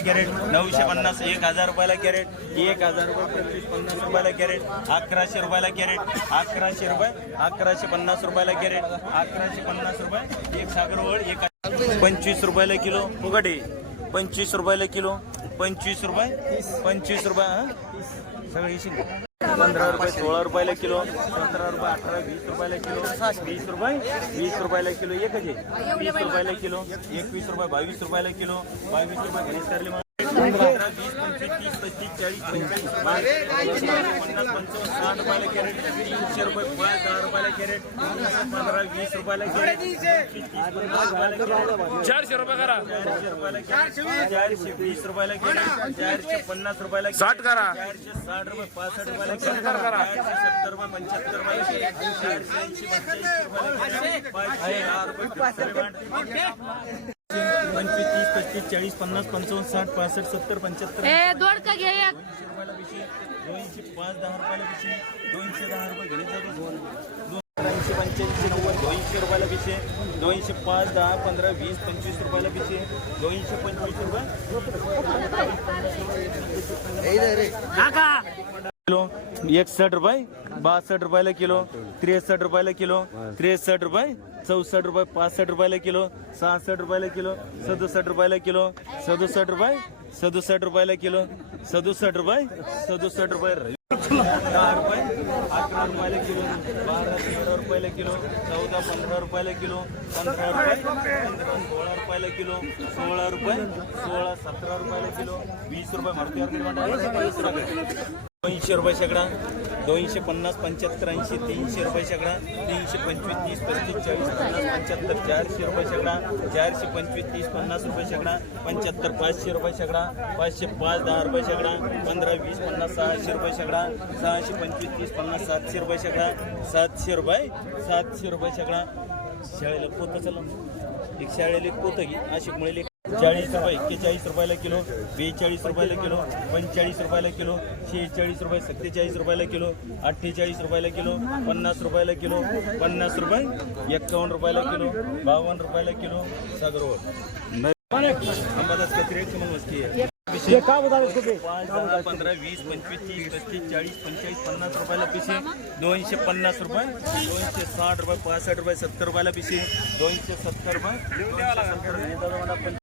Crate नऊशे पन्नास एक हजार रुपयाला कॅरेट एक हजार रुपये पंचवीस पन्नास रुपयाला कॅरेट अकराशे रुपयाला कॅरेट अकराशे रुपये अकराशे पन्नास रुपयाला कॅरेट अकराशे पन्नास रुपये एक सागरवळ एक पंचवीस रुपयाला किलो उघडे पंचवीस रुपयाला किलो पंचवीस रुपये पंचवीस रुपये हा? सगळं पंधरा रुपये सोळा रुपयाला किलो. सतरा रुपये अठरा वीस रुपयाला किलो. वीस रुपये वीस रुपयाला किलो एकच आहे. वीस रुपयाला किलो एकवीस रुपये बावीस रुपयाला किलो बावीस रुपये गणेश कारले चाळीस पंचावन्न रुपयाला कॅरेट तीनशे रुपये पाच दहा रुपयाला कॅरेट पंधरा वीस रुपयाला कॅरेट चारशे रुपये करा चारशे रुपयाला कॅरेट चारशे वीस रुपयाला कॅरेट चारशे पन्नास रुपयाला. साठ करा चारशे साठ रुपये पासष्ट रुपयाला कॅरेट चारशे सत्तर रुपये पंच्याहत्तर रुपयाला कॅरेट चारशे ऐंशी पंच्याऐंशी रुपयाला कॅरेट पाचशे दहा रुपये पेमेंट. पंचवीस पस्तीस चाळीस पन्नास पंचावन्न साठ पासष्ट सत्तर पंच्याहत्तर. ए दोडका घे एक. दोनशे रुपयाला पिशवी दोनशे पाच दहा रुपयाला पिशवी दोनशे दहा रुपये जातो दोन ऐंशी पंच्याऐंशी नव्वद दोनशे रुपयाला पिशे दोनशे पाच दहा पंधरा वीस पंचवीस रुपयाला पिशे दोनशे पंचवीस रुपये. एकसष्ट रुपये बासष्ट रुपयाला किलो त्रेसष्ट रुपयाला किलो त्रेसष्ट रुपये चौसष्ट रुपये पासष्ट रुपयाला किलो सहासष्ट रुपयाला किलो सदुसष्ट रुपयाला किलो सदुसष्ट रुपये सदुसष्ट रुपयाला किलो सदुसष्ट रुपये सदुसष्ट रुपये दहा रुपये अकरा रुपयाला किलो बारा तेरा रुपयाला किलो चौदा पंधरा रुपयाला किलो पंधरा रुपये पंधरा सोळा रुपयाला किलो सोळा रुपये सोळा सतरा रुपयाला किलो वीस रुपये मारुती दोनशे रुपये शेकडा दोनशे पन्नास पंच्याहत्तर ऐंशी तीनशे रुपये शेकडा तीनशे पंचवीस तीस पस्तीस चाळीस पन्नास पंच्याहत्तर चारशे रुपये शेकडा चारशे पंचवीस तीस पन्नास रुपये शेकडा पंच्याहत्तर पाचशे रुपये शेकडा पाचशे पाच दहा रुपये शेकडा पंधरा वीस पन्नास सहाशे रुपये शेकडा सहाशे पंचवीस तीस पन्नास सातशे रुपये शेकडा सातशे रुपये सातशे रुपये शेकडा शाळेला पोतं चला एक शाळेला एक पोतं घे. अशी चाळीस रुपये एक्केचाळीस रुपयाला किलो बेचाळीस रुपयाला किलो पंचेचाळीस रुपयाला किलो शेहेचाळीस रुपये सत्तेचाळीस रुपयाला किलो अठ्ठेचाळीस रुपयाला किलो पन्नास रुपयाला किलो पन्नास रुपये एक्कावन्न रुपयाला किलो बावन्न रुपयाला किलो सागरवर अंबादास कचरे किंमत वस्ती आहे. पंधरा वीस पंचवीस तीस पस्तीस चाळीस पंचेचाळीस पन्नास रुपयाला पिशे दोनशे पन्नास रुपये दोनशे साठ रुपये पासष्ट रुपये सत्तर रुपयाला पिशे दोनशे सत्तर रुपये दोनशे सत्तर रुपये.